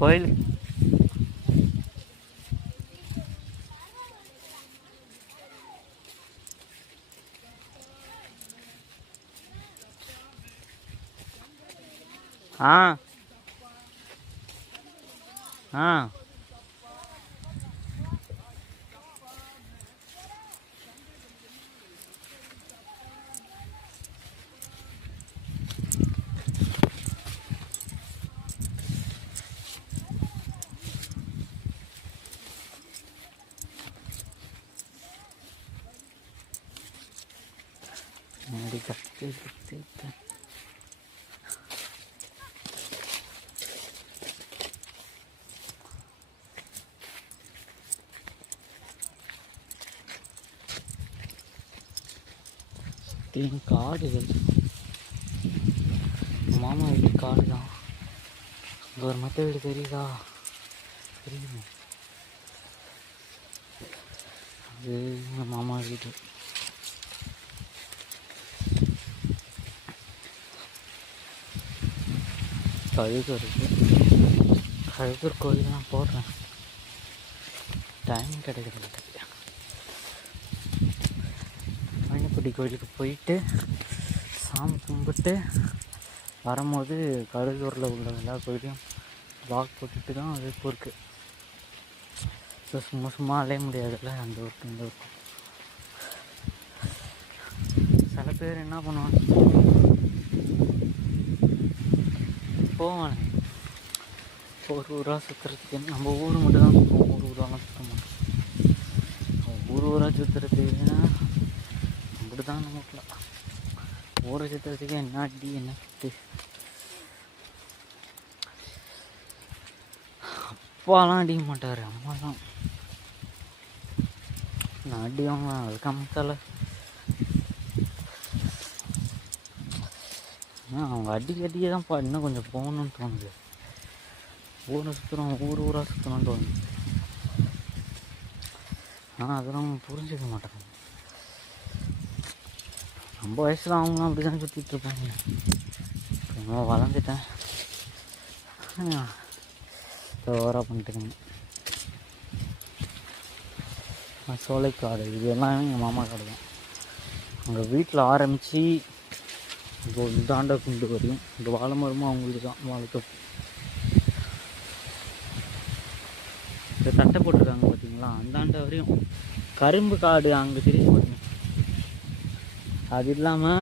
கோயில் ஆ ஆ காடுகள் மாமா வீட்டு காடு தான். இங்கே ஒரு மற்ற வீடு தெரியுதா? தெரியுது, அது எங்கள் மாமா வீடு. கழுகர் கோயில் நான் போடுறேன், டைம் கிடைக்கிறது. மணிப்பட்டி கோயிலுக்கு போயிட்டு சாமி கும்பிட்டு வரும்போது கழுகூரில் உள்ள எல்லா கோயிலையும் வாக் போட்டுட்டு தான் அது இருக்குது. ஸோ சும்மா அலைய முடியாதுல்ல அந்த ஊருக்கு இந்த ஊருக்கு. சில பேர் என்ன பண்ணுவாங்க, போவானே ஒரு ஊராக சுற்றுறதுக்கு. நம்ம ஊர் மட்டும் தான் சுற்றுவோம், ஊரெலாம் சுற்ற மாட்டோம். ஊராக சுற்றுறதுக்கு அப்படி தான் நமக்குலாம். ஊரை சுற்றுறதுக்கு என்ன அடி என்ன சுட்டு. அப்பாலாம் அடிக்க மாட்டார், அம்மா தான் நான் அடிவாங்க. அதுக்கு அமைச்சால அவங்க அடிக்க தான் இன்னும் கொஞ்சம் போகணுன்னு தோணுது. ஊரை சுற்றுறோம், ஊராக சுற்றணும்னு தோணுது. ஆனால் அதெல்லாம் புரிஞ்சுக்க மாட்டாங்க. நம்ம வயசில் அவங்களாம் அப்படி தான் சுற்றிட்டு இருப்பாங்க. ரொம்ப வளர்ந்துட்டேன், ஓவராக பண்ணிட்டுருக்காங்க. சோலைக்காடு இது எல்லாமே எங்கள் மாமா காடு தான். அவங்க வீட்டில் ஆரம்பித்து இப்போ இதாண்ட கொண்டு வரையும் இந்த வாழை மரமும் அவங்களுக்கு தான். வாழைத்தோப்பு இந்த தட்டை போட்டிருக்காங்க பார்த்தீங்களா, அந்தாண்ட வரையும் கரும்பு காடு அங்கே தெரியும் பார்த்தீங்க. அது இல்லாமல்